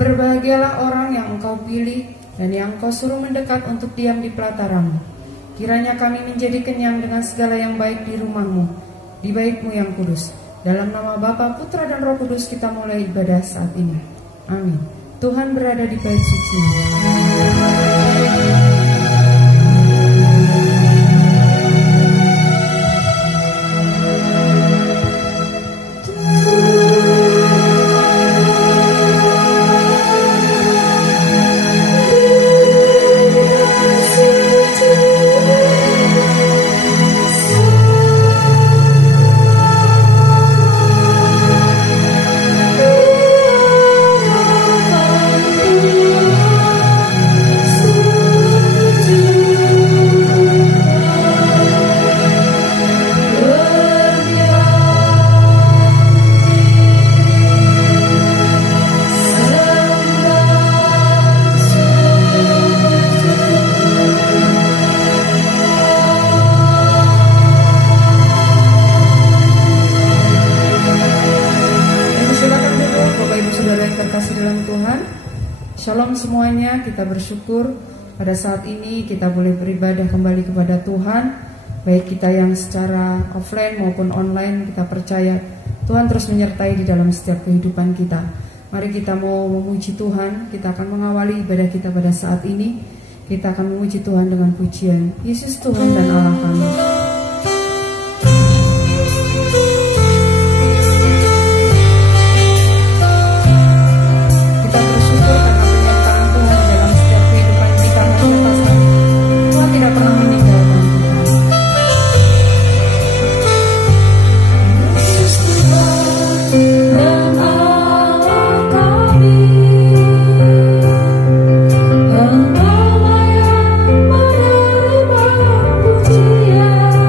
Berbahagialah orang yang Engkau pilih dan yang Engkau suruh mendekat untuk diam di pelataran-Mu. Kiranya kami menjadi kenyang dengan segala yang baik di rumah-Mu, di bait-Mu yang kudus. Dalam nama Bapa, Putra, dan Roh Kudus kita mulai ibadah saat ini. Amin. Tuhan berada di bait suci. Shalom semuanya, kita bersyukur pada saat ini kita boleh beribadah kembali kepada Tuhan. Baik kita yang secara offline maupun online, kita percaya Tuhan terus menyertai di dalam setiap kehidupan kita. Mari kita mau memuji Tuhan. Kita akan mengawali ibadah kita pada saat ini. Kita akan memuji Tuhan dengan pujian Yesus Tuhan dan Allah kami. Engkau layak menerima pujian.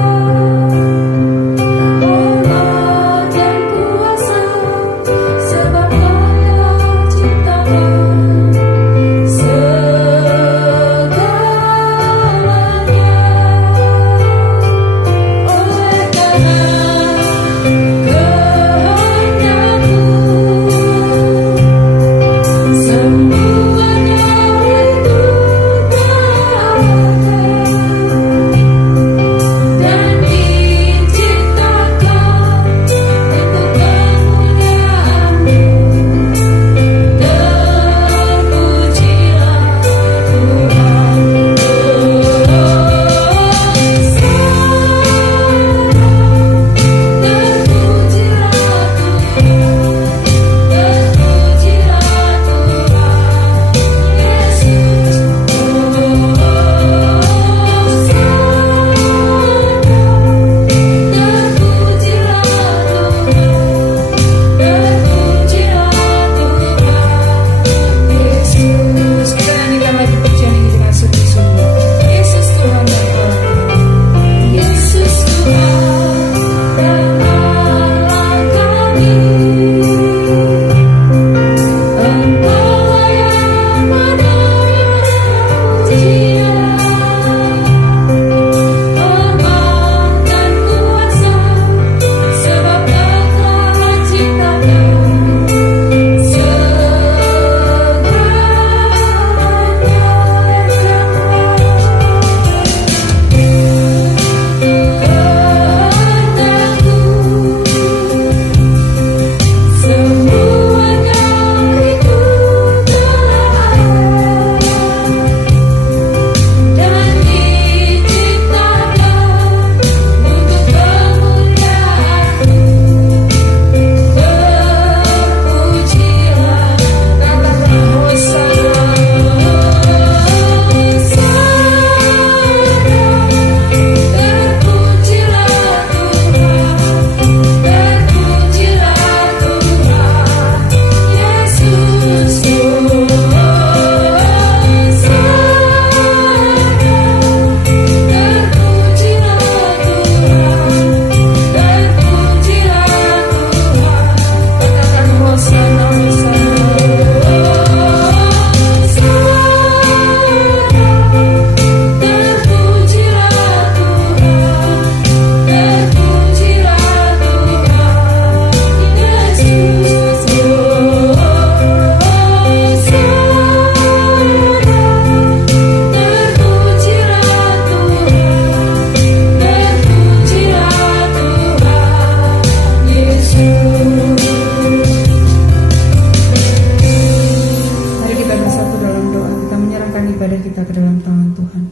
ibadah kita ke dalam tangan Tuhan.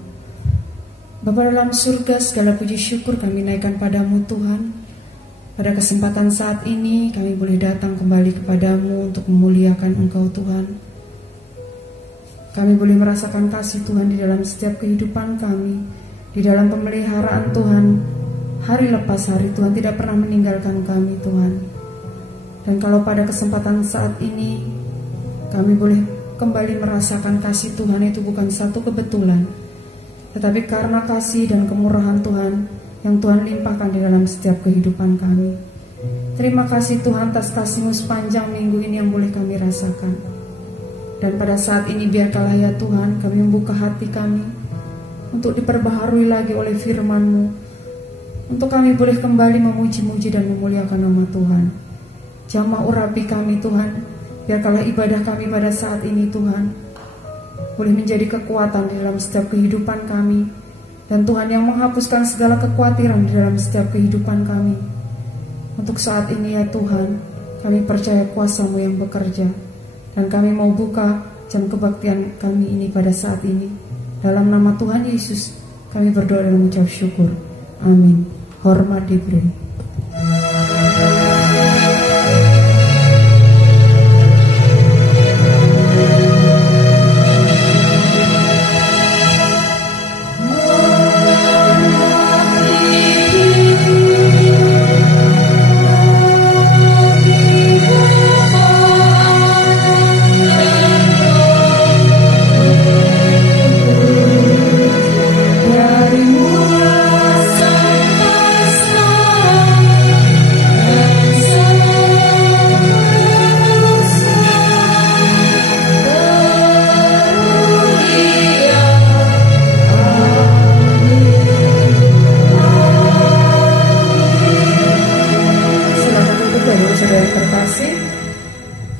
Bapa dalam surga, segala puji syukur kami naikkan padamu Tuhan. Pada kesempatan saat ini kami boleh datang kembali kepadamu untuk memuliakan Engkau Tuhan. Kami boleh merasakan kasih Tuhan di dalam setiap kehidupan kami, di dalam pemeliharaan Tuhan. Hari lepas hari Tuhan tidak pernah meninggalkan kami Tuhan. Dan kalau pada kesempatan saat ini kami boleh kembali merasakan kasih Tuhan, itu bukan satu kebetulan, tetapi karena kasih dan kemurahan Tuhan yang Tuhan limpahkan di dalam setiap kehidupan kami. Terima kasih Tuhan atas kasih-Mu sepanjang minggu ini yang boleh kami rasakan. Dan pada saat ini biarkanlah ya Tuhan kami membuka hati kami untuk diperbaharui lagi oleh firman-Mu, untuk kami boleh kembali memuji-muji dan memuliakan nama Tuhan. Jamah urapi kami Tuhan, biarkanlah ibadah kami pada saat ini Tuhan boleh menjadi kekuatan di dalam setiap kehidupan kami. Dan Tuhan yang menghapuskan segala kekhawatiran di dalam setiap kehidupan kami. Untuk saat ini ya Tuhan, kami percaya kuasa-Mu yang bekerja. Dan kami mau buka jam kebaktian kami ini pada saat ini. Dalam nama Tuhan Yesus, kami berdoa dan mengucap syukur. Amin. Hormat diberi.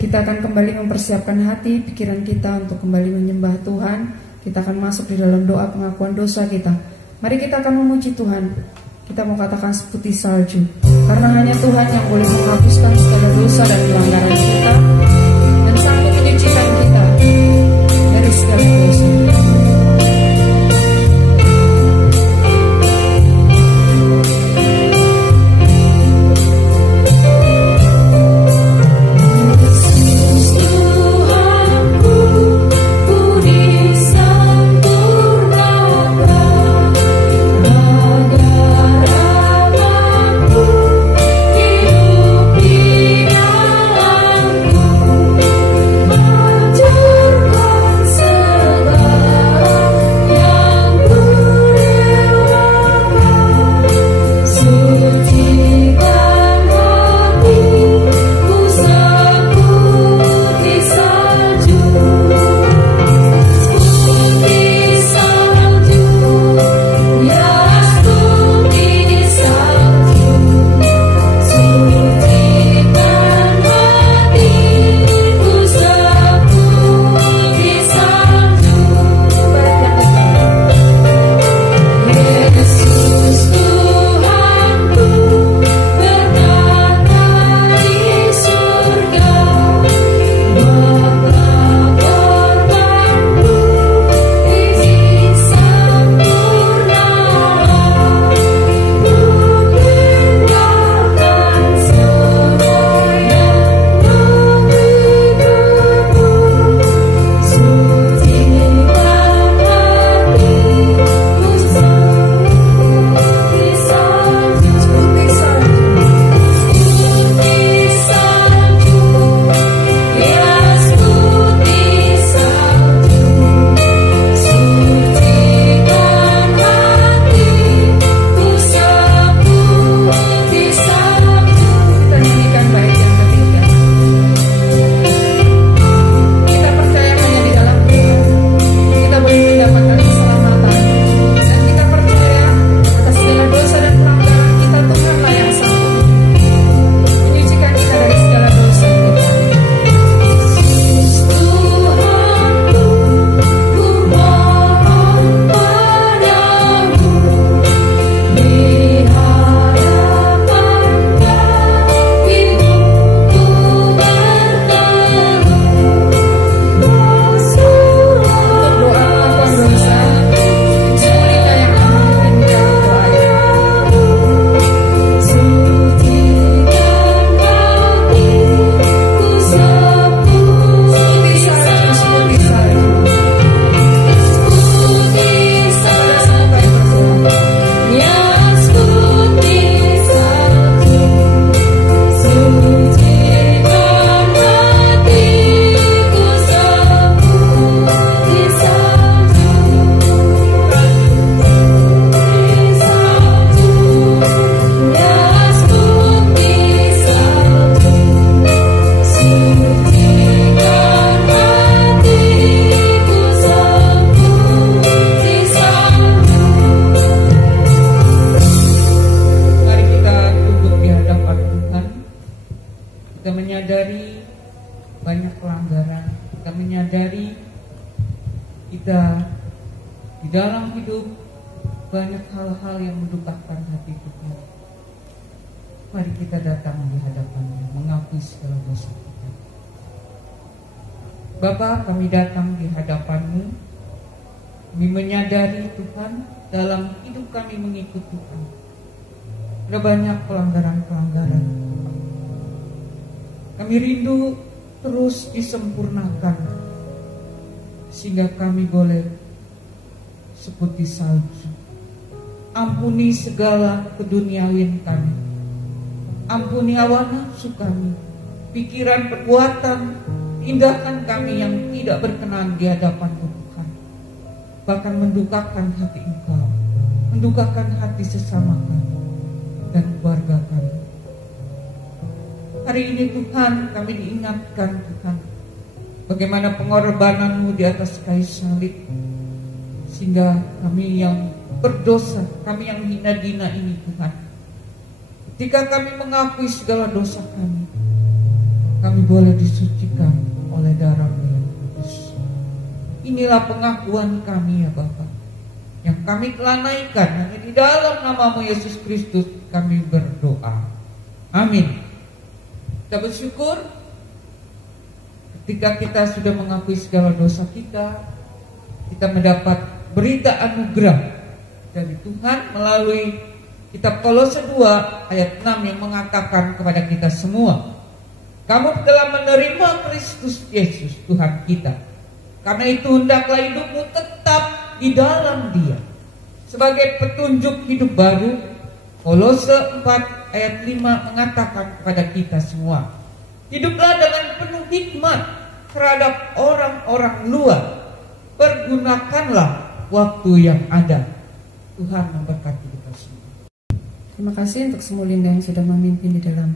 Kita akan kembali mempersiapkan hati, pikiran kita untuk kembali menyembah Tuhan. Kita akan masuk di dalam doa pengakuan dosa kita. Mari kita akan memuji Tuhan. Kita mau katakan seputih salju, karena hanya Tuhan yang boleh menghapuskan segala dosa dan pelanggaran kita, dan sanggup menyucikan kita dari segala dosa. Hidup di dalamku. Kita di dalam hidup banyak hal-hal yang mendukakan hati Tuhan. Mari kita datang di hadapan-Nya, mengakui segala dosa kita. Bapa, kami datang di hadapan-Mu. Kami menyadari Tuhan, dalam hidup kami mengikut Tuhan ada banyak pelanggaran-pelanggaran. Kami rindu terus disempurnakan, sehingga kami boleh seperti salju. Ampuni segala keduniawian kami, ampuni hawa nafsu kami, pikiran, perbuatan, tindakan kami yang tidak berkenan di hadapan Tuhan, bahkan mendukakan hati Engkau, mendukakan hati sesama kami dan keluarga kami. Hari ini Tuhan, kami diingatkan Tuhan, bagaimana pengorbanan-Mu di atas kayu salib, sehingga kami yang berdosa, kami yang hina-dina ini Tuhan, ketika kami mengakui segala dosa kami boleh disucikan oleh darah-Mu yang kudus. Inilah pengakuan kami ya Bapa, yang kami telanaikan hanya di dalam nama-Mu Yesus Kristus kami berdoa. Amin. Kita bersyukur ketika kita sudah mengakui segala dosa kita mendapat berita anugerah dari Tuhan melalui kitab Kolose 2 ayat 6 yang mengatakan kepada kita semua, kamu telah menerima Kristus Yesus Tuhan kita. Karena itu hendaklah hidupmu tetap di dalam Dia sebagai petunjuk hidup baru. Kolose 4 ayat 5 mengatakan kepada kita semua, hiduplah dengan penuh hikmat terhadap orang-orang luar. Pergunakanlah waktu yang ada. Tuhan memberkati kita semua. Terima kasih untuk semua Linda yang sudah memimpin di dalam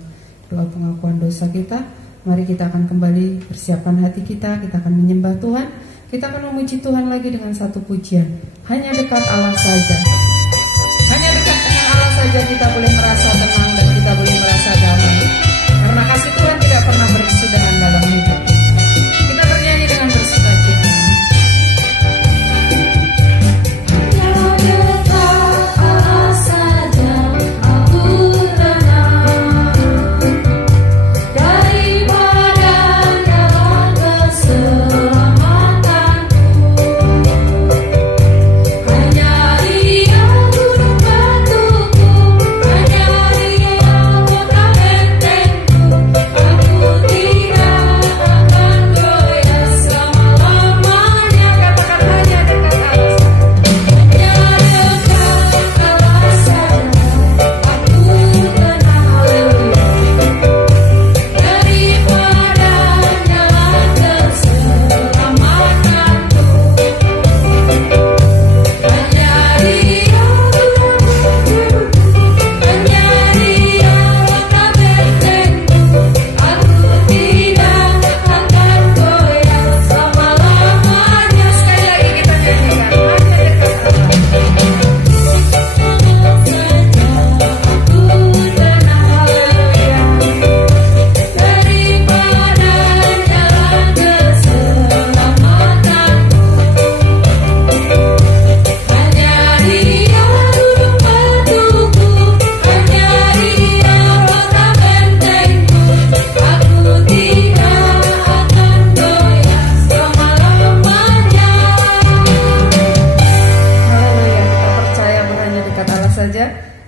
doa pengakuan dosa kita. Mari kita akan kembali persiapkan hati kita akan menyembah Tuhan. Kita akan memuji Tuhan lagi dengan satu pujian, hanya dekat Allah saja. Hanya dekat dengan Allah saja kita boleh merasa tenang dan kita boleh merasa damai, karena kasih Tuhan tidak pernah berkesudahan dalam hidup. Kita bernyanyi dengan bersukacita.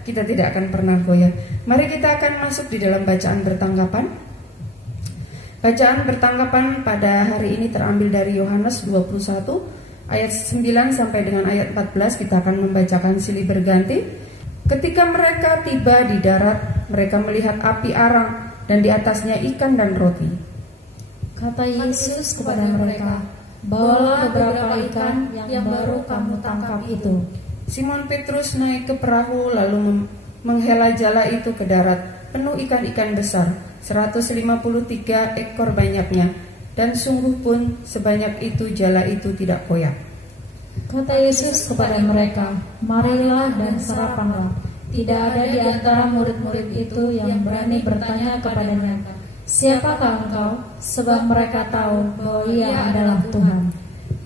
Kita tidak akan pernah goyah. Mari kita akan masuk di dalam bacaan bertanggapan. Bacaan bertanggapan pada hari ini terambil dari Yohanes 21 ayat 9 sampai dengan ayat 14. Kita akan membacakan silih berganti. Ketika mereka tiba di darat, mereka melihat api arang dan di atasnya ikan dan roti. Kata Yesus kepada mereka, bawalah beberapa ikan yang baru kamu tangkap itu. Simon Petrus naik ke perahu lalu menghela jala itu ke darat, penuh ikan-ikan besar, 153 ekor banyaknya, dan sungguh pun sebanyak itu jala itu tidak koyak. Kata Yesus kepada mereka, marilah dan sarapanlah. Tidak ada di antara murid-murid itu yang berani bertanya kepadanya, siapakah engkau? Sebab mereka tahu bahwa Ia adalah Tuhan.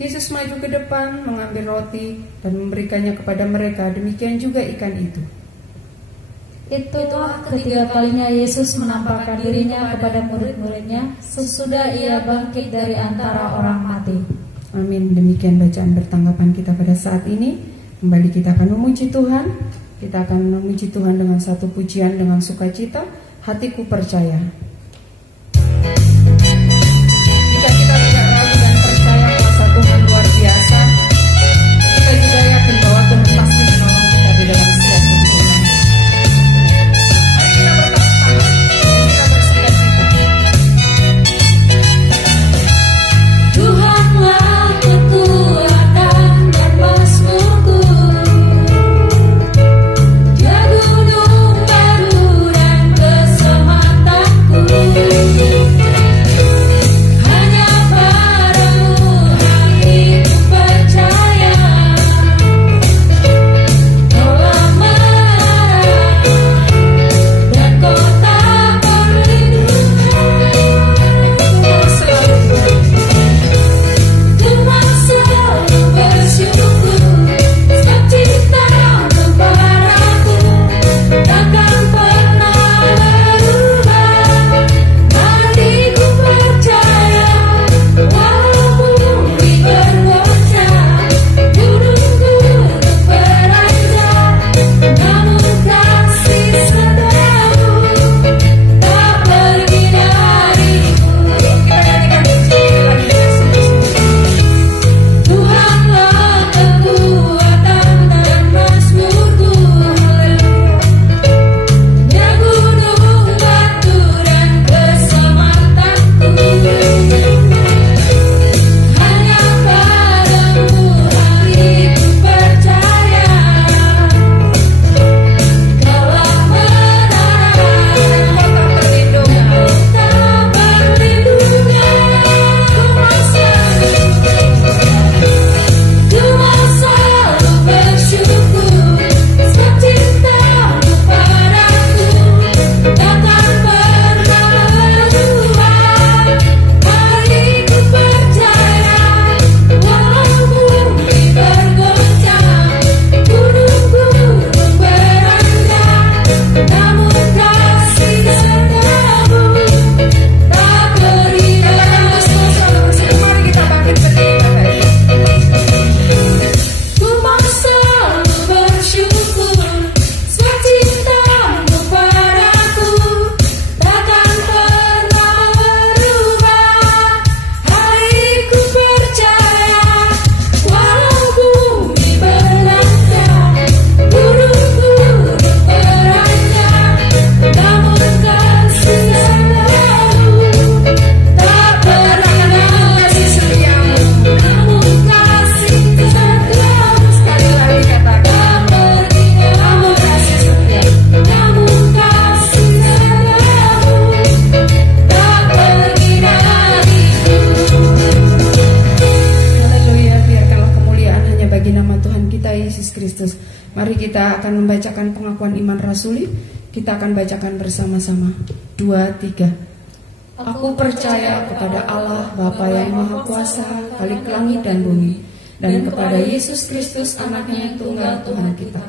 Yesus maju ke depan, mengambil roti dan memberikannya kepada mereka. Demikian juga ikan itu. Itulah ketiga kalinya Yesus menampakkan dirinya kepada murid-muridnya sesudah ia bangkit dari antara orang mati. Amin. Demikian bacaan bertanggapan kita pada saat ini. Kembali kita akan memuji Tuhan. Kita akan memuji Tuhan dengan satu pujian dengan sukacita. Hatiku percaya. Jika kita tidak ragu dan percaya kuasa Tuhan luar biasa, kita juga yakin bahwa Tuhan pasti menolong kita di dalam setiap kehidupan. Mari kita bertepuk tangan, kita bersukacita. Tuhanlah kekuatan dan mazmurku, Dia gunung baru dan keselamatanku. Mari kita akan membacakan pengakuan iman rasuli. Kita akan bacakan bersama-sama. 2, 3. Aku percaya kepada Allah Bapa yang Maha Kuasa, Khalik langit dan bumi, dan kepada Yesus Kristus Anaknya yang tunggal Tuhan kita,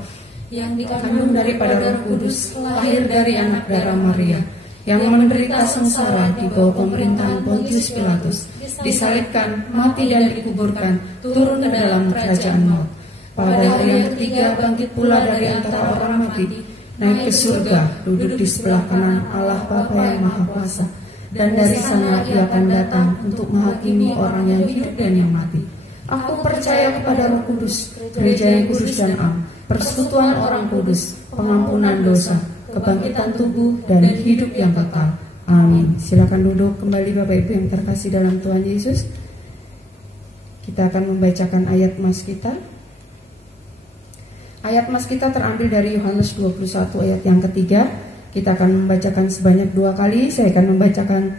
yang dikandung daripada Roh Kudus, lahir dari anak darah Maria, yang menderita sengsara di bawah pemerintahan Pontius Pilatus, disalibkan, mati dan dikuburkan, turun ke dalam kerajaan maut. Pada hari yang ketiga bangkit pula dari antara orang mati, naik ke surga, duduk di sebelah kanan Allah Bapa yang Maha Kuasa, dan dari sana Ia akan datang untuk menghakimi orang yang hidup dan yang mati. Aku percaya kepada Roh Kudus, gereja yang kudus dan am, persekutuan orang kudus, pengampunan dosa, kebangkitan tubuh dan hidup yang kekal. Amin. Silakan duduk kembali Bapak Ibu yang terkasih dalam Tuhan Yesus. Kita akan membacakan ayat mas kita. Ayat mas kita terambil dari Yohanes 21 ayat yang ketiga. Kita akan membacakan sebanyak 2 kali. Saya akan membacakan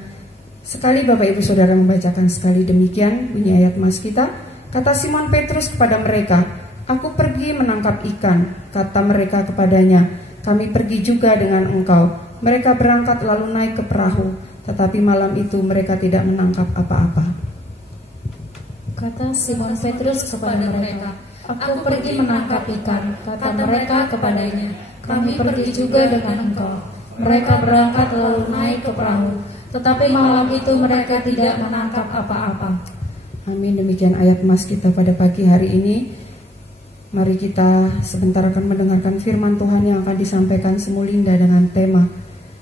sekali, Bapak Ibu Saudara membacakan sekali. Demikian bunyi ayat mas kita. Kata Simon Petrus kepada mereka, "Aku pergi menangkap ikan." Kata mereka kepadanya, "Kami pergi juga dengan engkau." Mereka berangkat lalu naik ke perahu, tetapi malam itu mereka tidak menangkap apa-apa. Kata Simon Petrus kepada mereka, "Aku pergi menangkap ikan." Kata mereka kepadanya, "Kami pergi juga dengan engkau." Mereka berangkat lalu naik ke perahu, tetapi malam itu mereka tidak menangkap apa-apa. Amin. Demikian ayat emas kita pada pagi hari ini. Mari kita sebentar akan mendengarkan firman Tuhan yang akan disampaikan Semulinda dengan tema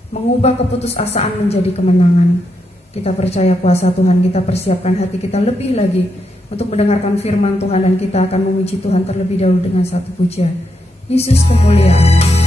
mengubah keputusasaan menjadi kemenangan. Kita percaya kuasa Tuhan, kita persiapkan hati kita lebih lagi untuk mendengarkan firman Tuhan, dan kita akan memuji Tuhan terlebih dahulu dengan satu pujian. Yesus kemuliaan.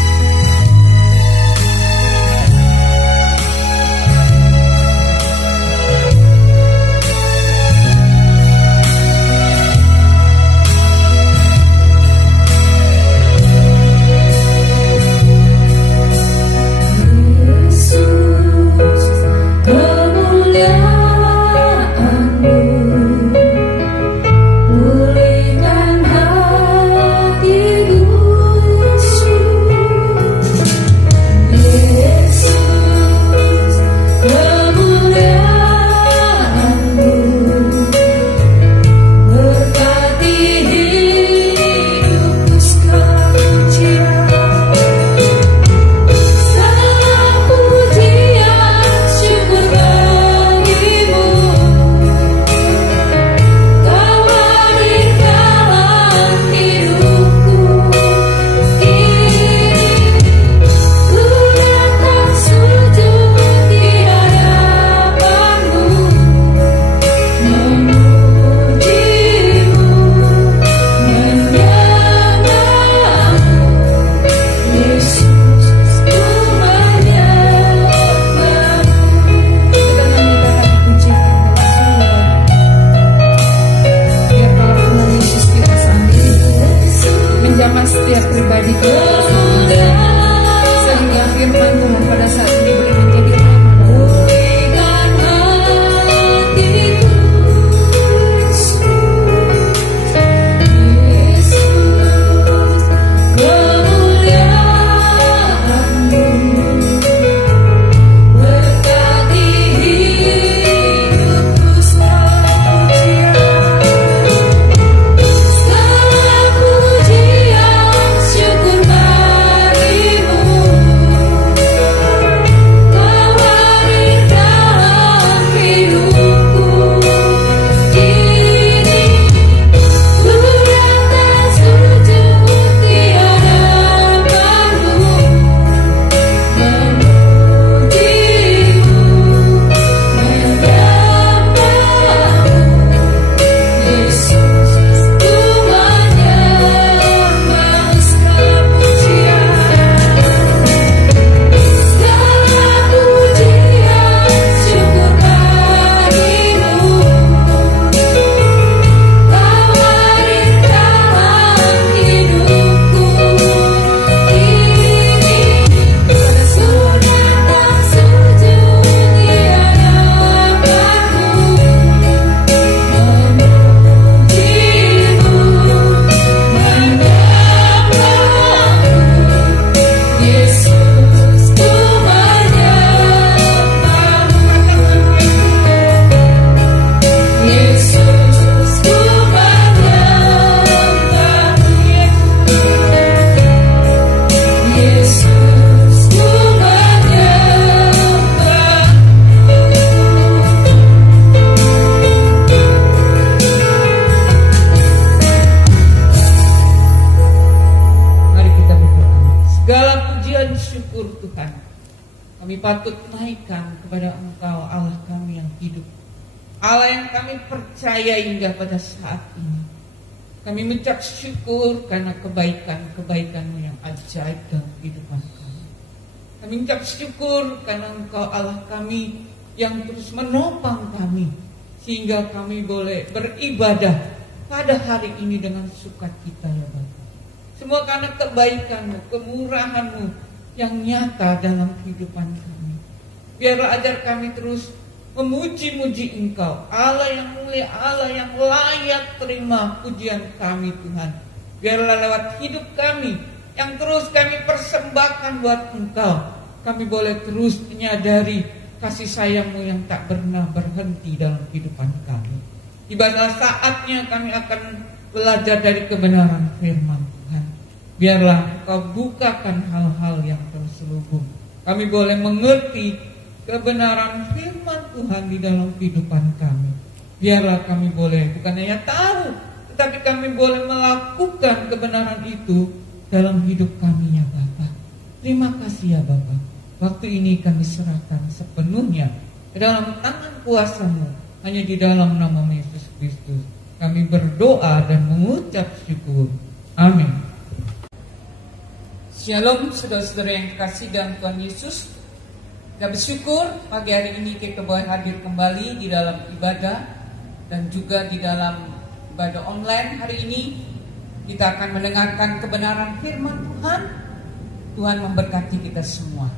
patut naikkan kepada Engkau, Allah kami yang hidup, Allah yang kami percaya hingga pada saat ini. Kami mengucap syukur karena kebaikan-kebaikan-Mu yang ajaib dalam kehidupan kami. Kami mengucap syukur karena Engkau Allah kami yang terus menopang kami, sehingga kami boleh beribadah pada hari ini dengan sukacita ya Bapa. Semua karena kebaikan-Mu, kemurahan-Mu yang nyata dalam kehidupan kami. Biarlah ajar kami terus memuji-muji Engkau, Allah yang mulia, Allah yang layak terima pujian kami Tuhan. Biarlah lewat hidup kami yang terus kami persembahkan buat Engkau, kami boleh terus menyadari kasih sayang-Mu yang tak pernah berhenti dalam kehidupan kami. tibalah saatnya kami akan belajar dari kebenaran firman Tuhan. Biarlah Engkau bukakan hal-hal yang terselubung. Kami boleh mengerti kebenaran firman Tuhan di dalam kehidupan kami. Biarlah kami boleh bukan hanya tahu, tetapi kami boleh melakukan kebenaran itu dalam hidup kami ya Bapa. Terima kasih ya Bapa. Waktu ini kami serahkan sepenuhnya ke dalam tangan kuasa-Mu. Hanya di dalam nama Yesus Kristus kami berdoa dan mengucap syukur. Amin. Shalom saudara-saudara yang dikasihi dalam Tuhan Yesus. Kita bersyukur pagi hari ini kita boleh hadir kembali di dalam ibadah dan juga di dalam ibadah online. Hari ini kita akan mendengarkan kebenaran firman Tuhan. Tuhan memberkati kita semua.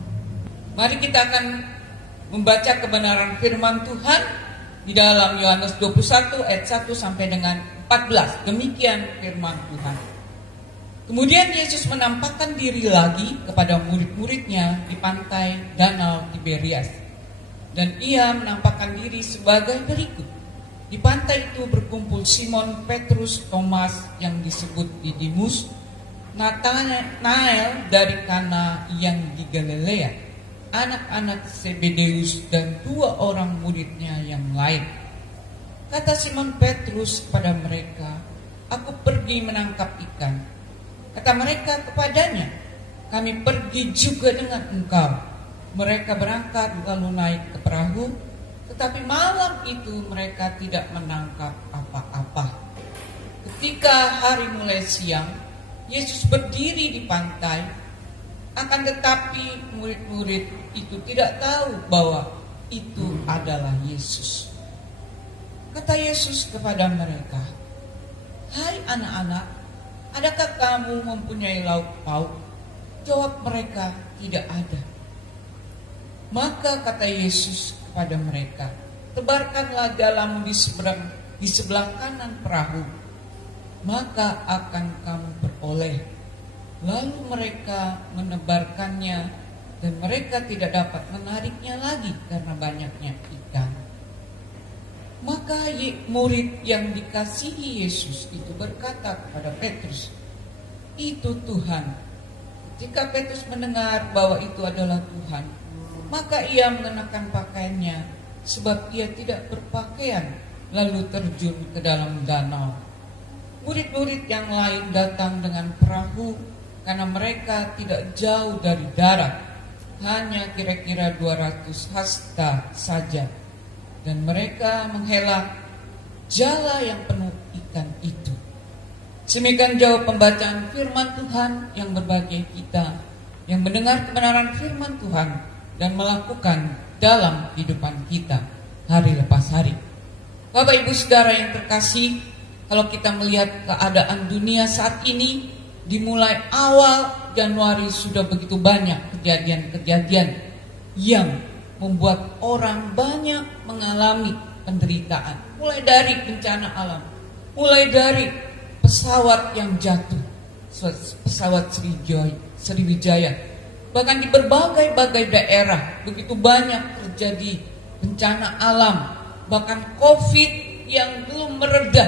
Mari kita akan membaca kebenaran firman Tuhan di dalam Yohanes 21 ayat 1 sampai dengan 14. Demikian firman Tuhan. Kemudian Yesus menampakkan diri lagi kepada murid-muridnya di pantai Danau Tiberias. Dan ia menampakkan diri sebagai berikut. Di pantai itu berkumpul Simon, Petrus, Thomas yang disebut Didimus, Nathanael dari Kana yang di Galilea, anak-anak Zebedeus dan 2 orang muridnya yang lain. Kata Simon Petrus kepada mereka, "Aku pergi menangkap ikan." Kata mereka kepadanya, "Kami pergi juga dengan engkau." Mereka berangkat lalu naik ke perahu, tetapi malam itu mereka tidak menangkap apa-apa. Ketika hari mulai siang, Yesus berdiri di pantai, akan tetapi murid-murid itu tidak tahu bahwa itu adalah Yesus. Kata Yesus kepada mereka, "Hai anak-anak, adakah kamu mempunyai lauk pauk?" Jawab mereka, "Tidak ada." Maka kata Yesus kepada mereka, "Tebarkanlah jalamu di sebelah kanan perahu, maka akan kamu beroleh." Lalu mereka menebarkannya dan mereka tidak dapat menariknya lagi karena banyaknya ikan. Maka murid yang dikasihi Yesus itu berkata kepada Petrus, "Itu Tuhan." Jika Petrus mendengar bahwa itu adalah Tuhan, maka ia mengenakan pakaiannya sebab ia tidak berpakaian, lalu terjun ke dalam danau. Murid-murid yang lain datang dengan perahu karena mereka tidak jauh dari darat, hanya kira-kira 200 hasta saja. Dan mereka menghela jala yang penuh ikan itu. Demikian jauh pembacaan firman Tuhan yang berbahagia kita yang mendengar kebenaran firman Tuhan dan melakukan dalam kehidupan kita hari lepas hari. Bapak Ibu Saudara yang terkasih, kalau kita melihat keadaan dunia saat ini, dimulai awal Januari sudah begitu banyak kejadian-kejadian yang membuat orang banyak mengalami penderitaan. Mulai dari bencana alam, mulai dari pesawat yang jatuh, pesawat Sriwijaya. Bahkan di berbagai daerah begitu banyak terjadi bencana alam. Bahkan COVID yang belum mereda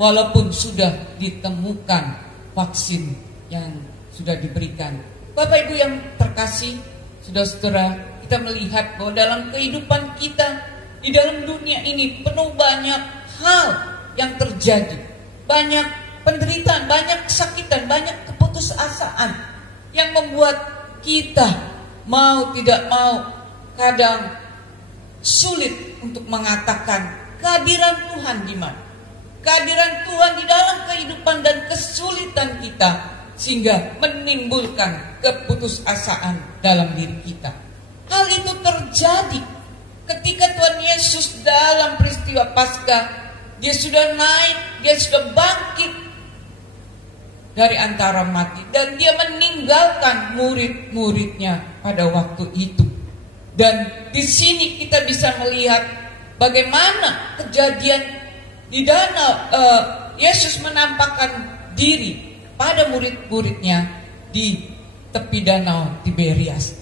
walaupun sudah ditemukan vaksin yang sudah diberikan. Bapak Ibu yang terkasih, saudara-saudara, kita melihat bahwa dalam kehidupan kita di dalam dunia ini penuh banyak hal yang terjadi. Banyak penderitaan, banyak kesakitan, banyak keputusasaan yang membuat kita mau tidak mau kadang sulit untuk mengatakan kehadiran Tuhan di mana. Kehadiran Tuhan di dalam kehidupan dan kesulitan kita sehingga menimbulkan keputusasaan dalam diri kita. Hal itu terjadi ketika Tuhan Yesus dalam peristiwa Paskah, dia sudah naik, dia sudah bangkit dari antara mati dan dia meninggalkan murid-muridnya pada waktu itu. Dan di sini kita bisa melihat bagaimana kejadian di danau. Yesus menampakkan diri pada murid-muridnya di tepi danau Tiberias.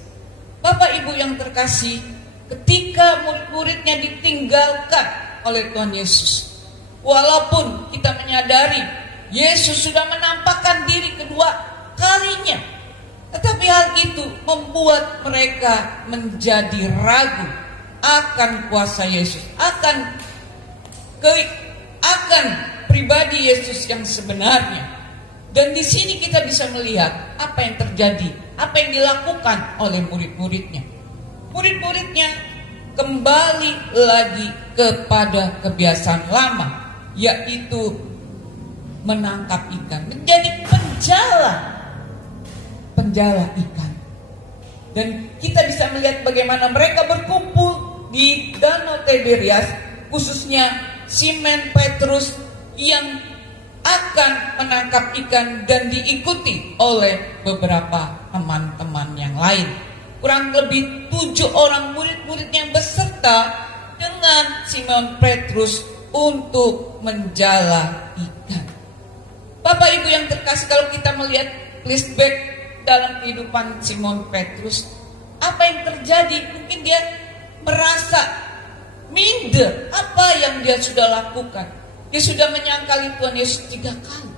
Bapak Ibu yang terkasih, ketika murid-muridnya ditinggalkan oleh Tuhan Yesus, Walaupun kita menyadari Yesus sudah menampakkan diri kedua kalinya, tetapi hal itu membuat mereka menjadi ragu akan kuasa Yesus, akan pribadi Yesus yang sebenarnya. Dan di sini kita bisa melihat apa yang terjadi, apa yang dilakukan oleh murid-muridnya. Murid-muridnya kembali lagi kepada kebiasaan lama, yaitu menangkap ikan, menjadi penjala ikan. Dan kita bisa melihat bagaimana mereka berkumpul di Danau Tiberias, khususnya Simon Petrus yang akan menangkap ikan dan diikuti oleh beberapa teman-teman yang lain. Kurang lebih 7 orang murid-murid yang beserta dengan Simon Petrus untuk menjala ikan. Bapak Ibu yang terkasih, kalau kita melihat flashback dalam kehidupan Simon Petrus, apa yang terjadi? Mungkin dia merasa minder apa yang dia sudah lakukan. Dia sudah menyangkali Tuhan Yesus 3 kali.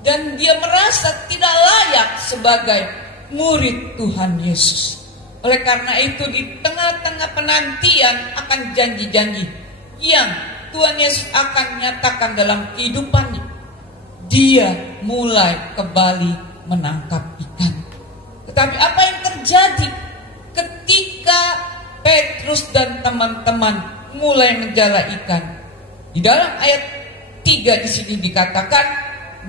Dan dia merasa tidak layak sebagai murid Tuhan Yesus. Oleh karena itu, di tengah-tengah penantian akan janji-janji yang Tuhan Yesus akan nyatakan dalam kehidupannya, dia mulai kembali menangkap ikan. Tetapi apa yang terjadi ketika Petrus dan teman-teman mulai menjala ikan? Di dalam ayat 3 di sini dikatakan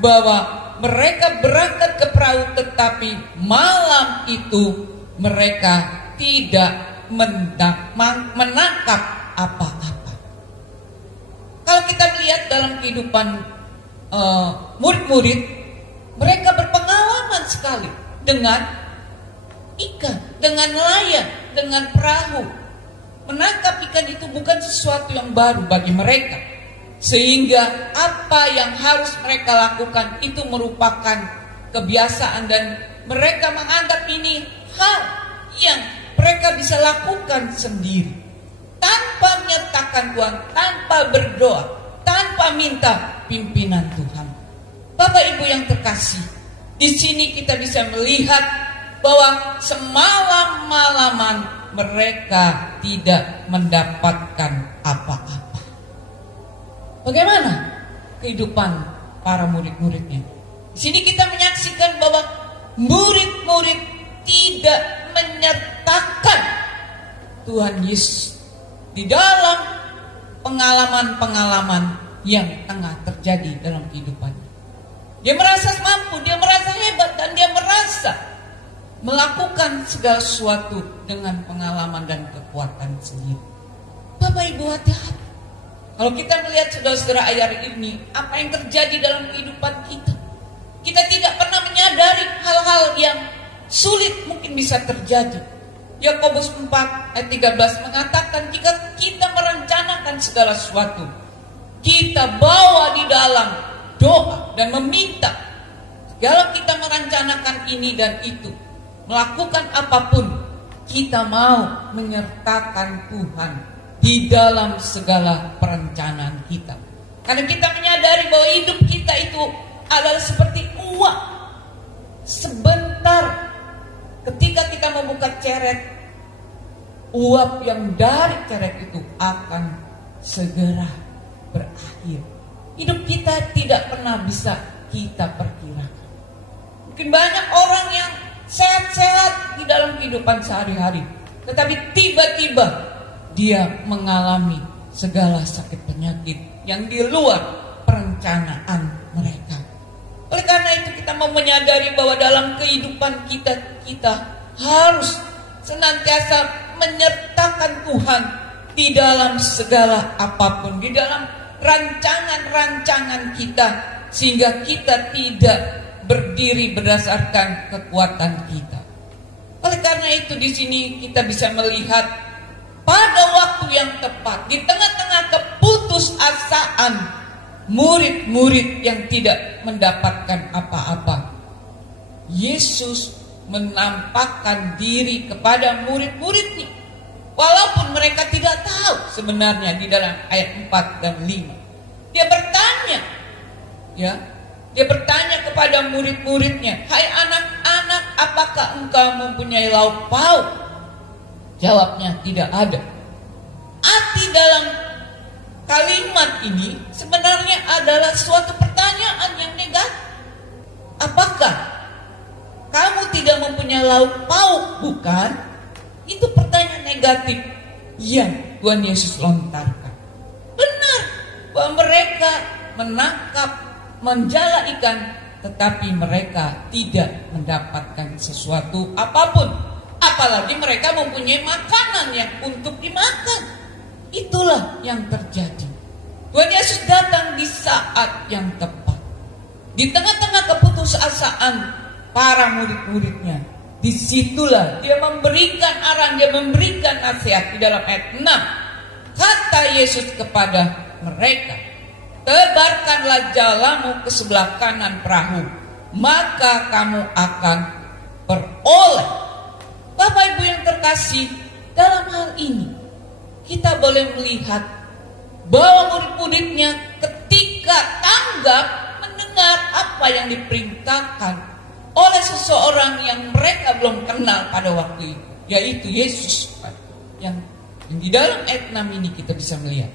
bahwa mereka berangkat ke perahu, tetapi malam itu mereka tidak menangkap apa-apa. Kalau kita melihat dalam kehidupan murid-murid, mereka berpengalaman sekali dengan ikan, dengan nelayan, dengan perahu. Menangkap ikan itu bukan sesuatu yang baru bagi mereka. Sehingga apa yang harus mereka lakukan itu merupakan kebiasaan, dan mereka menganggap ini hal yang mereka bisa lakukan sendiri, tanpa menyertakan Tuhan, tanpa berdoa, tanpa minta pimpinan Tuhan. Bapak Ibu yang terkasih, di sini kita bisa melihat bahwa semalam-malaman mereka tidak mendapatkan apa-apa. Bagaimana kehidupan para murid-muridnya? Di sini kita menyaksikan bahwa murid-murid tidak menyertakan Tuhan Yesus di dalam pengalaman-pengalaman yang tengah terjadi dalam kehidupannya. Dia merasa mampu, dia merasa hebat, dan dia merasa melakukan segala sesuatu dengan pengalaman dan kekuatan sendiri. Bapak Ibu, hati-hati. Kalau kita melihat saudara-saudara ayat ini, apa yang terjadi dalam kehidupan kita, kita tidak pernah menyadari hal-hal yang sulit mungkin bisa terjadi. Yakobus 4 ayat 13 mengatakan, jika kita merencanakan segala sesuatu, kita bawa di dalam doa dan meminta. Kalau kita merencanakan ini dan itu, melakukan apapun, kita mau menyertakan Tuhan di dalam segala perencanaan kita. Karena kita menyadari bahwa hidup kita itu adalah seperti uap. Sebentar ketika kita membuka ceret, uap yang dari ceret itu akan segera berakhir. Hidup kita tidak pernah bisa kita perkirakan. Mungkin banyak orang yang sehat-sehat di dalam kehidupan sehari-hari, tetapi tiba-tiba dia mengalami segala sakit penyakit yang di luar perencanaan mereka. Oleh karena itu kita mau menyadari bahwa dalam kehidupan kita harus senantiasa menyertakan Tuhan di dalam segala apapun, di dalam rancangan-rancangan kita, sehingga kita tidak berdiri berdasarkan kekuatan kita. Oleh karena itu di sini kita bisa melihat pada waktu yang tepat, di tengah-tengah keputusasaan murid-murid yang tidak mendapatkan apa-apa, Yesus menampakkan diri kepada murid-muridnya, walaupun mereka tidak tahu sebenarnya di dalam ayat 4 dan 5. Dia bertanya, ya, dia bertanya kepada murid-muridnya, "Hai anak-anak, apakah engkau mempunyai lauk pauk?" Jawabnya, "Tidak ada." Arti dalam kalimat ini sebenarnya adalah suatu pertanyaan yang negatif. Apakah kamu tidak mempunyai lauk pauk? Bukan. Itu pertanyaan negatif yang Tuhan Yesus lontarkan. Benar bahwa mereka menangkap, menjala ikan, tetapi mereka tidak mendapatkan sesuatu apapun. Apalagi mereka mempunyai makanan yang untuk dimakan. Itulah yang terjadi. Tuhan Yesus datang di saat yang tepat. Di tengah-tengah keputusasaan para murid-muridnya, disitulah dia memberikan arahan, dia memberikan nasihat. Di dalam ayat 6, kata Yesus kepada mereka, "Tebarkanlah jalamu ke sebelah kanan perahu, maka kamu akan beroleh." Bapak Ibu yang terkasih, dalam hal ini kita boleh melihat bahwa murid-muridnya ketika tanggap mendengar apa yang diperintahkan oleh seseorang yang mereka belum kenal pada waktu itu, yaitu Yesus. Yang di dalam ayat 6 ini kita bisa melihat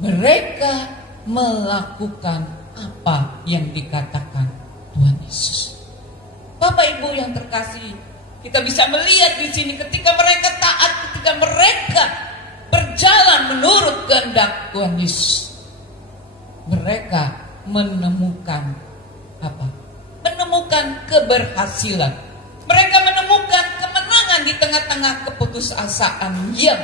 mereka melakukan apa yang dikatakan Tuhan Yesus. Bapak Ibu yang terkasih, kita bisa melihat di sini ketika mereka taat, ketika mereka berjalan menurut kehendak Tuhan Yesus, mereka menemukan apa? Menemukan keberhasilan. Mereka menemukan kemenangan di tengah-tengah keputusasaan yang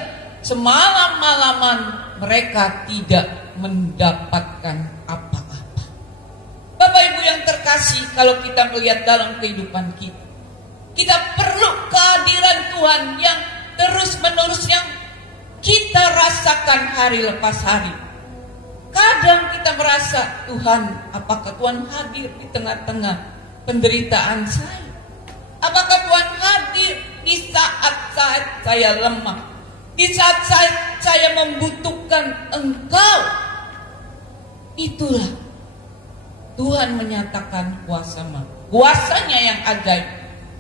semalam-malaman mereka tidak mendapatkan apa-apa. Bapak Ibu yang terkasih, kalau kita melihat dalam kehidupan kita, kita perlu kehadiran Tuhan yang terus-menerus, yang kita rasakan hari lepas hari. Kadang kita merasa, Tuhan, apakah Tuhan hadir di tengah-tengah penderitaan saya? Apakah Tuhan hadir di saat-saat saya lemah? Di saat-saat saya membutuhkan Engkau? Itulah Tuhan menyatakan kuasanya yang ajaib,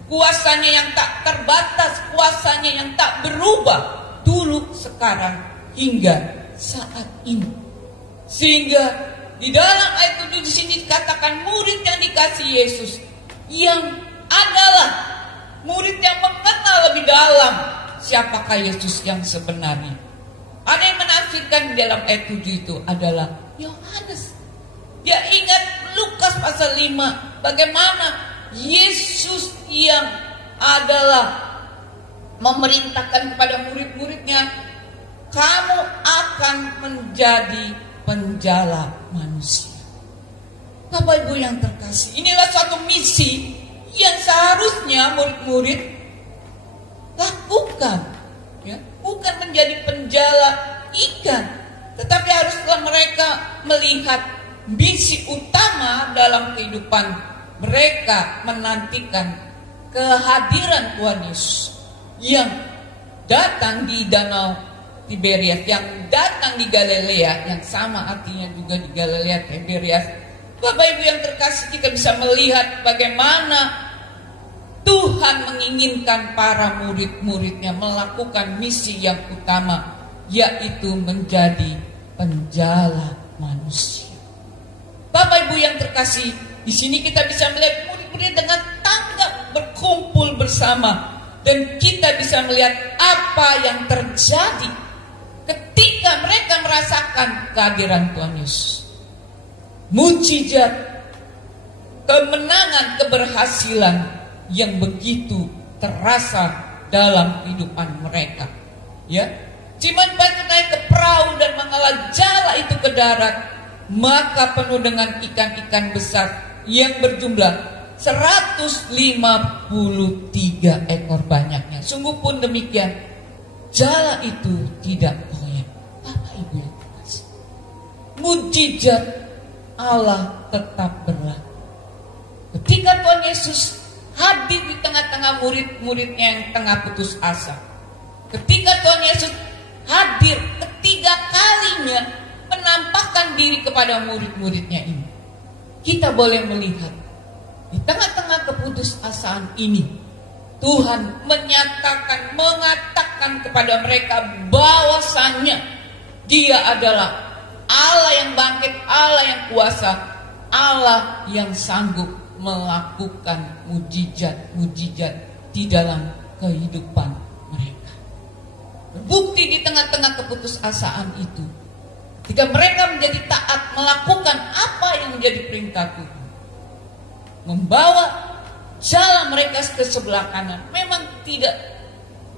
kuasanya yang tak terbatas, kuasanya yang tak berubah dulu, sekarang, hingga saat ini. Sehingga di dalam ayat 7 di sini dikatakan murid yang dikasihi Yesus, yang adalah murid yang mengenal lebih dalam siapakah Yesus yang sebenarnya. Ada yang menafsirkan di dalam ayat 7 itu adalah Yohanes. Dia ingat Lukas pasal 5, bagaimana Yesus yang adalah memerintahkan kepada murid-muridnya, kamu akan menjadi penjala manusia. Bapak Ibu yang terkasih, inilah suatu misi yang seharusnya murid-murid lakukan, ya, bukan menjadi penjala ikan, tetapi haruslah mereka melihat misi utama dalam kehidupan mereka, menantikan kehadiran Tuhan Yesus yang datang di Danau Tiberias, yang datang di Galilea, yang sama artinya juga di Galilea Tiberias. Bapak Ibu yang terkasih, kita bisa melihat bagaimana Tuhan menginginkan para murid-muridnya melakukan misi yang utama, yaitu menjadi penjala manusia. Bapak Ibu yang terkasih, di sini kita bisa melihat murid-murid dengan tanggap berkumpul bersama, dan kita bisa melihat apa yang terjadi ketika mereka merasakan kehadiran Tuhan Yesus. Mujizat, kemenangan, keberhasilan yang begitu terasa dalam kehidupan mereka. Ya, Simon Petrus naik ke perahu dan mengelar jala itu ke darat, maka penuh dengan ikan-ikan besar yang berjumlah 153 ekor banyaknya. Sungguh pun demikian, jala itu tidak goyah. Bapak Ibu yang terkasih, mujizat Allah tetap berlaku. Ketika Tuhan Yesus hadir di tengah-tengah murid-muridnya yang tengah putus asa, ketika Tuhan Yesus hadir ketiga kalinya menampakkan diri kepada murid-muridnya ini, kita boleh melihat di tengah-tengah keputusasaan ini, Tuhan mengatakan kepada mereka bahwasannya Dia adalah Allah yang bangkit, Allah yang kuasa, Allah yang sanggup melakukan mujizat-mujizat di dalam kehidupan mereka. Berbukti di tengah-tengah keputusasaan itu, ketika mereka menjadi taat melakukan apa yang menjadi perintah Tuhan, membawa jalan mereka ke sebelah kanan. Memang tidak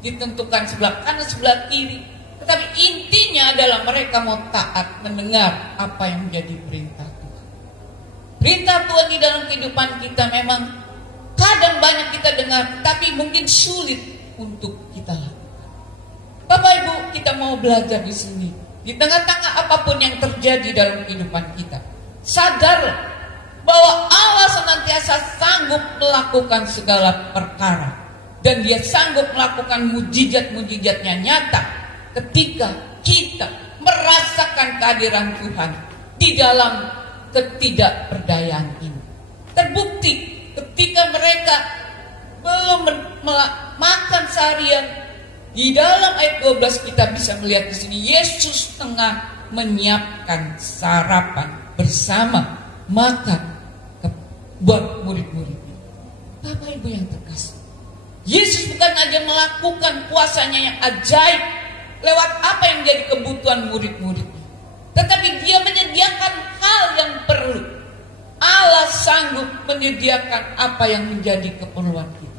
ditentukan sebelah kanan sebelah kiri, tetapi intinya adalah mereka mau taat mendengar apa yang menjadi perintah Tuhan. Perintah Tuhan di dalam kehidupan kita memang kadang banyak kita dengar, tapi mungkin sulit untuk kita lakukan. Bapak Ibu, kita mau belajar di sini. Di tengah-tengah apapun yang terjadi dalam kehidupan kita, sadar bahwa Allah senantiasa sanggup melakukan segala perkara, dan Dia sanggup melakukan mujizat-mujizatnya nyata ketika kita merasakan kehadiran Tuhan di dalam ketidakberdayaan ini. Terbukti ketika mereka belum makan seharian. Di dalam ayat 12 kita bisa melihat di sini Yesus tengah menyiapkan sarapan bersama makan buat murid-muridnya. Bapak Ibu yang terkasih, Yesus bukan aja melakukan kuasanya yang ajaib lewat apa yang menjadi kebutuhan murid-muridnya, tetapi Dia menyediakan hal yang perlu. Allah sanggup menyediakan apa yang menjadi keperluan kita.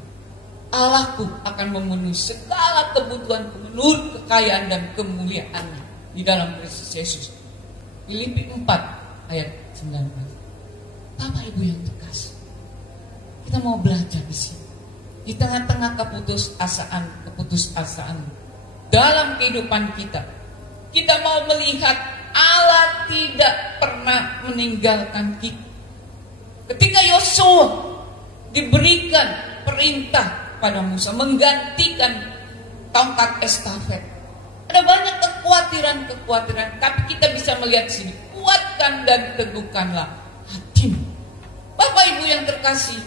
Allahku akan memenuhi segala kebutuhan menurut kekayaan dan kemuliaannya di dalam Kristus Yesus. Filipi 4 ayat 19. Bapak Ibu yang terkasih, kita mau belajar di sini. Di tengah-tengah keputusasaan dalam kehidupan kita, kita mau melihat Allah tidak pernah meninggalkan kita. Ketika Yosua diberikan perintah pada Musa menggantikan tongkat estafet, ada banyak kekhawatiran, tapi kita bisa melihat sini, kuatkan dan teguhkanlah hatimu. Bapak Ibu yang terkasih,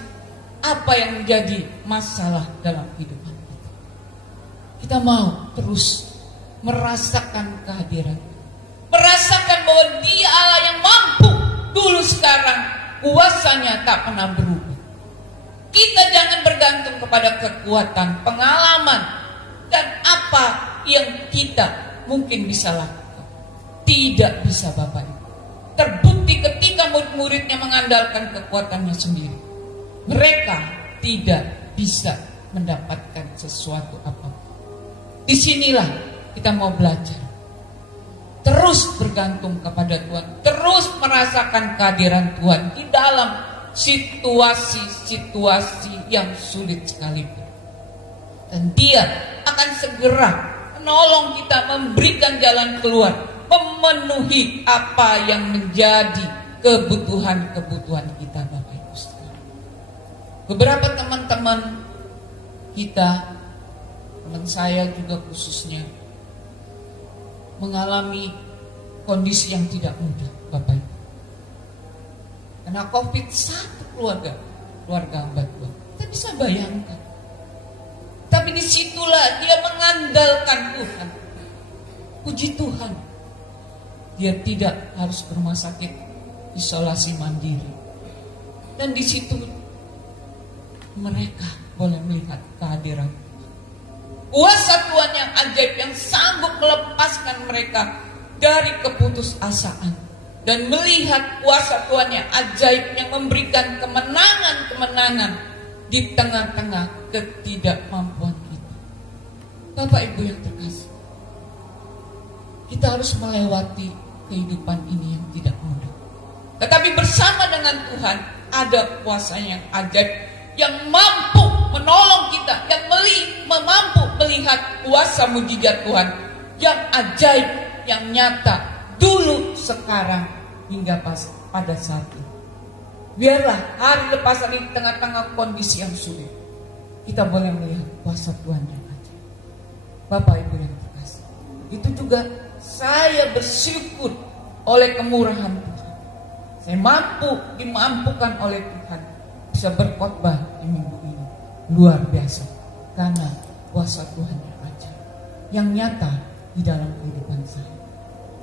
apa yang menjadi masalah dalam kehidupan kita? Kita mau terus merasakan kehadiran, merasakan bahwa Dia Allah yang mampu dulu, sekarang kuasanya tak pernah berubah. Kita jangan bergantung kepada kekuatan, pengalaman, dan apa yang kita mungkin bisa lakukan. Tidak bisa Bapak Ibu. Terbukti ketika murid-muridnya mengandalkan kekuatannya sendiri, mereka tidak bisa mendapatkan sesuatu apapun. Disinilah kita mau belajar, terus bergantung kepada Tuhan, terus merasakan kehadiran Tuhan di dalam situasi-situasi yang sulit sekalipun. Dan Dia akan segera menolong kita, memberikan jalan keluar, memenuhi apa yang menjadi kebutuhan-kebutuhan kita, Bapak Ibu sekalian. Beberapa teman-teman kita, teman saya juga khususnya, mengalami kondisi yang tidak mudah, Bapak Ibu. Karena COVID, satu keluarga hamba Tuhan. Kita bisa bayangkan. Tapi disitulah dia mengandalkan Tuhan. Puji Tuhan, dia tidak harus ke rumah sakit, isolasi mandiri. Dan di situ mereka boleh melihat kehadiran Tuhan. Kuasa Tuhan yang ajaib yang sanggup melepaskan mereka dari keputusasaan. Dan melihat kuasa Tuhan yang ajaib yang memberikan kemenangan-kemenangan di tengah-tengah ketidakmampuan kita. Bapak Ibu yang terkasih, kita harus melewati kehidupan ini yang tidak mudah. Tetapi bersama dengan Tuhan ada kuasa yang ajaib yang mampu menolong kita, yang mampu melihat kuasa mujizat Tuhan yang ajaib, yang nyata dulu, sekarang, hingga pada saat ini. Biarlah hari lepas hari di tengah-tengah kondisi yang sulit, kita boleh melihat kuasa Tuhan yang ajaib. Bapak Ibu yang terkasih, itu juga saya bersyukur oleh kemurahan Tuhan. Saya dimampukan oleh Tuhan bisa berkhotbah di minggu ini. Luar biasa, karena kuasa Tuhan yang ajaib, yang nyata di dalam kehidupan saya.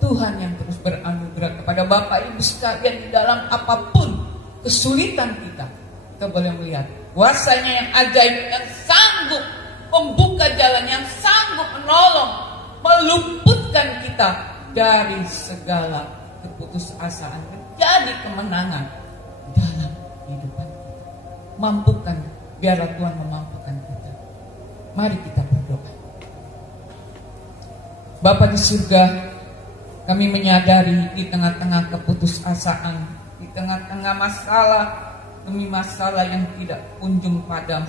Tuhan yang terus beranugerah kepada Bapak Ibu sekalian di dalam apapun kesulitan kita. Kita boleh melihat kuasanya yang ajaib, yang sanggup membuka jalan, yang sanggup menolong, meluputkan kita dari segala keputusasaan, menjadi kemenangan dalam kehidupan kita. Mampukan, biarlah Tuhan memampukan kita. Mari kita berdoa. Bapa di surga, kami menyadari di tengah-tengah keputusasaan, di tengah-tengah masalah demi masalah yang tidak kunjung padam,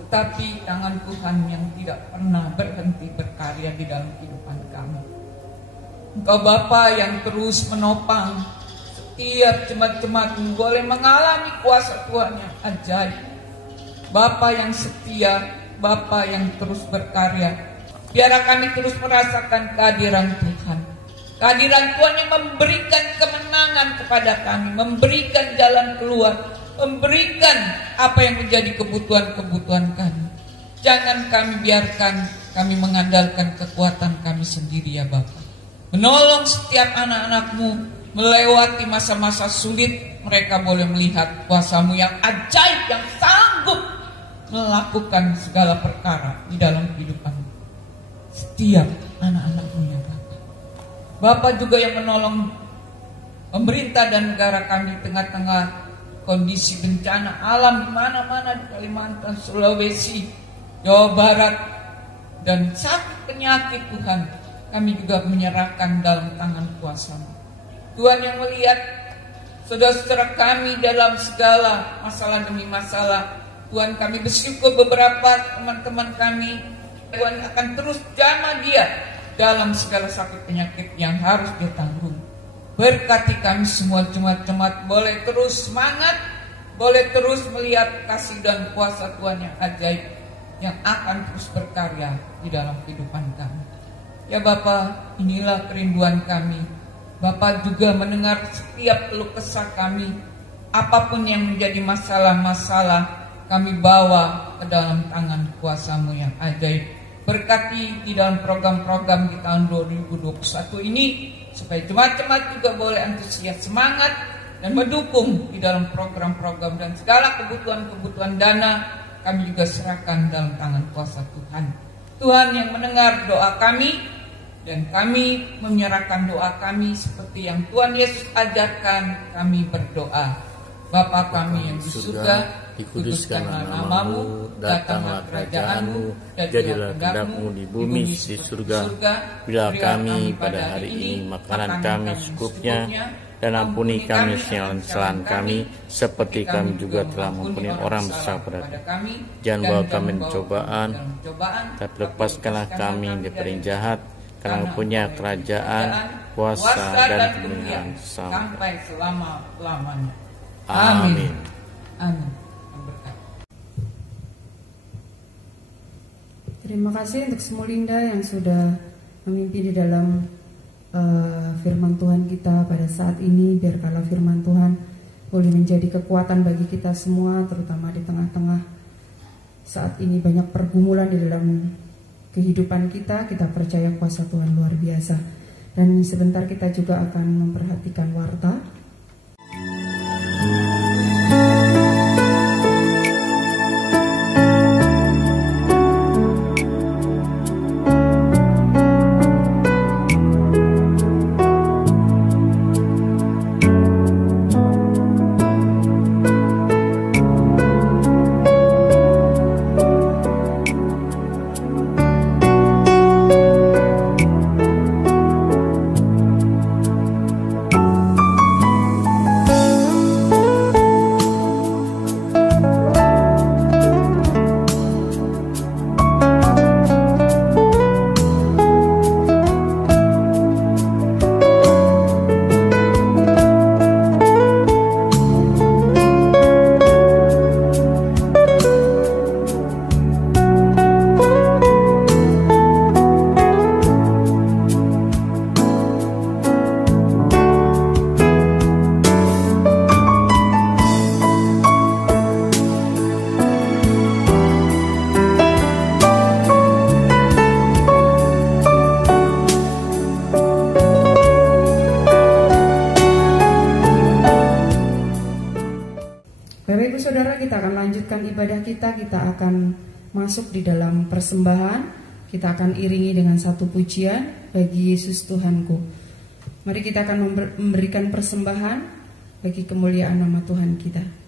tetapi tangan Tuhan yang tidak pernah berhenti berkarya di dalam kehidupan kami. Engkau Bapa yang terus menopang setiap jemaat-jemaat boleh mengalami kuasa Tuhan yang ajaib. Bapa yang setia, Bapa yang terus berkarya. Biarlah kami terus merasakan kehadiran Tuhan. Kehadiran Tuhan yang memberikan kemenangan kepada kami, memberikan jalan keluar, memberikan apa yang menjadi kebutuhan-kebutuhan kami. Jangan kami biarkan kami mengandalkan kekuatan kami sendiri ya Bapa. Menolong setiap anak-anak-Mu melewati masa-masa sulit, mereka boleh melihat kuasa-Mu yang ajaib, yang sanggup melakukan segala perkara di dalam kehidupan setiap anak-anak-Mu ya Bapa. Bapa juga yang menolong pemerintah dan negara kami tengah-tengah kondisi bencana alam di mana-mana di Kalimantan, Sulawesi, Jawa Barat, dan sakit penyakit Tuhan, kami juga menyerahkan dalam tangan kuasa-Mu. Tuhan yang melihat saudara-saudara kami dalam segala masalah demi masalah, Tuhan kami bersyukur beberapa teman-teman kami, Tuhan akan terus jamah dia dalam segala sakit penyakit yang harus dia tanggung. Berkati kami semua jemaat-jemaat boleh terus semangat, boleh terus melihat kasih dan kuasa Tuhan yang ajaib yang akan terus berkarya di dalam kehidupan kami. Ya Bapa, inilah kerinduan kami. Bapa juga mendengar setiap keluh kesah kami. Apapun yang menjadi masalah-masalah, kami bawa ke dalam tangan kuasa-Mu yang ajaib. Berkati di dalam program-program di tahun 2021 ini, supaya jemaat-jemaat juga boleh antusias, semangat, dan mendukung di dalam program-program dan segala kebutuhan-kebutuhan dana, kami juga serahkan dalam tangan kuasa Tuhan. Tuhan yang mendengar doa kami, dan kami menyerahkan doa kami seperti yang Tuhan Yesus ajarkan kami berdoa. Bapa kami yang di surga, dikuduskanlah nama-Mu, datanglah kerajaan-Mu, jadilah kehendak-Mu di bumi di surga. Berilah kami pada hari ini makanan kami secukupnya, dan ampuni kami kesalahan kami, seperti kami juga telah mengampuni orang bersalah pada kami. Jangan bawa kami cobaan, tapi lepaskanlah kami dari jahat, karena punya kerajaan, kuasa, dan kemuliaan sampai selama-lamanya. Amin. Amin. Terima kasih untuk semua Linda yang sudah memimpin di dalam firman Tuhan kita pada saat ini. Biarkanlah firman Tuhan boleh menjadi kekuatan bagi kita semua, terutama di tengah-tengah saat ini banyak pergumulan di dalam kehidupan kita. Kita percaya kuasa Tuhan luar biasa. Dan sebentar kita juga akan memperhatikan warta. Bapak Ibu Saudara, kita akan lanjutkan ibadah kita. Kita akan masuk di dalam persembahan. Kita akan iringi dengan satu pujian, bagi Yesus Tuhanku. Mari kita akan memberikan persembahan bagi kemuliaan nama Tuhan kita.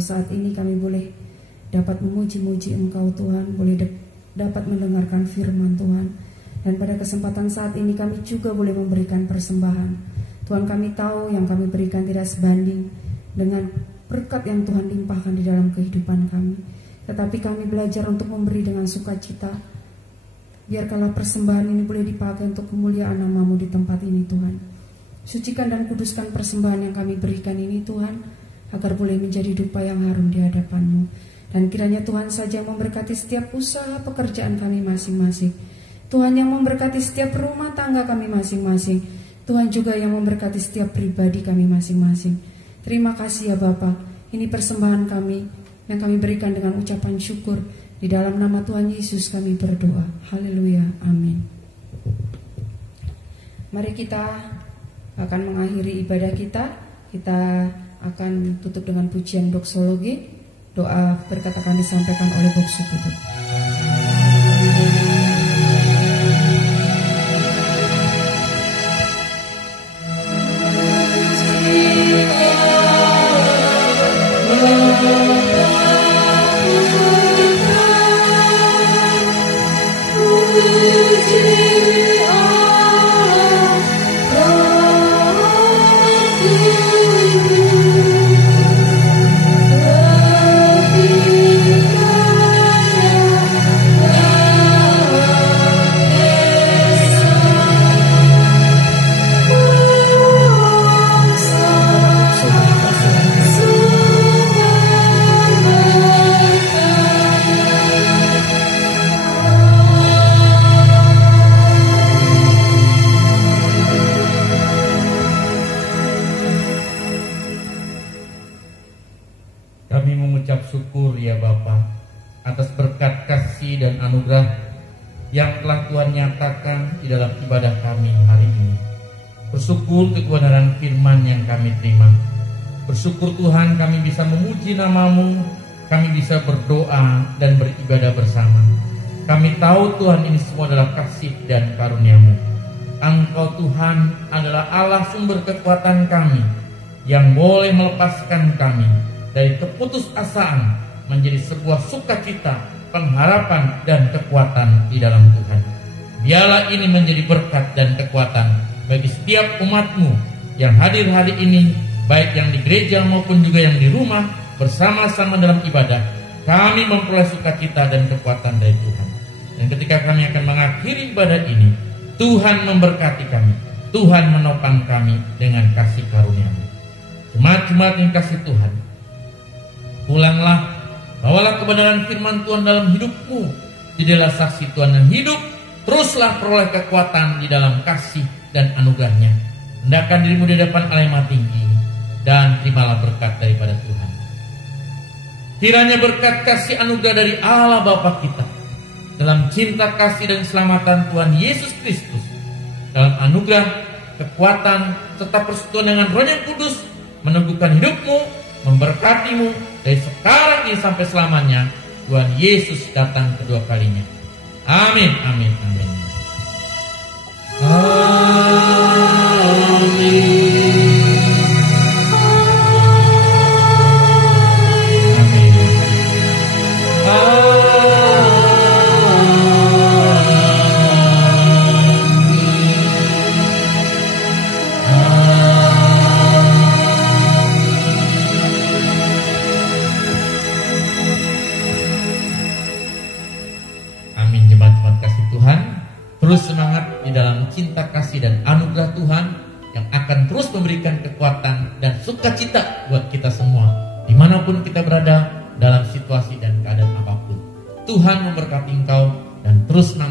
Saat ini kami boleh dapat memuji-muji Engkau Tuhan, boleh dapat mendengarkan firman Tuhan. Dan pada kesempatan saat ini kami juga boleh memberikan persembahan. Tuhan, kami tahu yang kami berikan tidak sebanding dengan berkat yang Tuhan limpahkan di dalam kehidupan kami. Tetapi kami belajar untuk memberi dengan sukacita. Biarkanlah persembahan ini boleh dipakai untuk kemuliaan nama-Mu di tempat ini Tuhan. Sucikan dan kuduskan persembahan yang kami berikan ini Tuhan, agar boleh menjadi dupa yang harum di hadapan-Mu. Dan kiranya Tuhan saja yang memberkati setiap usaha pekerjaan kami masing-masing. Tuhan yang memberkati setiap rumah tangga kami masing-masing. Tuhan juga yang memberkati setiap pribadi kami masing-masing. Terima kasih ya Bapa. Ini persembahan kami yang kami berikan dengan ucapan syukur. Di dalam nama Tuhan Yesus kami berdoa. Haleluya. Amin. Mari kita akan mengakhiri ibadah kita. Kita akan tutup dengan pujian doksologi. Doa berkat akan disampaikan oleh Boksu Putut. Kami mengucap syukur ya Bapa, atas berkat kasih dan anugerah yang telah Tuhan nyatakan di dalam ibadah kami hari ini. Bersyukur kebenaran firman yang kami terima. Bersyukur Tuhan kami bisa memuji nama-Mu, kami bisa berdoa dan beribadah bersama. Kami tahu Tuhan ini semua adalah kasih dan karunia-Mu. Engkau Tuhan adalah Allah sumber kekuatan kami, yang boleh melepaskan kami dari keputusasaan menjadi sebuah sukacita, pengharapan dan kekuatan di dalam Tuhan. Biarlah ini menjadi berkat dan kekuatan bagi setiap umat-Mu yang hadir hari ini, baik yang di gereja maupun juga yang di rumah, bersama-sama dalam ibadah. Kami memperoleh sukacita dan kekuatan dari Tuhan. Dan ketika kami akan mengakhiri ibadah ini, Tuhan memberkati kami, Tuhan menopang kami dengan kasih karunia-Mu. Jemaat-jemaat yang kasih Tuhan, pulanglah, bawalah kebenaran firman Tuhan dalam hidupmu. Jadilah saksi Tuhan yang hidup. Teruslah peroleh kekuatan di dalam kasih dan anugerahnya. Rendahkan dirimu di depan Allah yang Maha Tinggi, dan terimalah berkat daripada Tuhan. Kiranya berkat kasih anugerah dari Allah Bapa kita, dalam cinta kasih dan keselamatan Tuhan Yesus Kristus, dalam anugerah, kekuatan, serta persekutuan dengan Roh yang Kudus, meneguhkan hidupmu, memberkatimu dari sekarang ini sampai selamanya. Tuhan Yesus datang kedua kalinya. Amin, amin, amin. Amin. Terus semangat di dalam cinta kasih dan anugerah Tuhan yang akan terus memberikan kekuatan dan sukacita buat kita semua, dimanapun kita berada dalam situasi dan keadaan apapun. Tuhan memberkati engkau dan terus semangat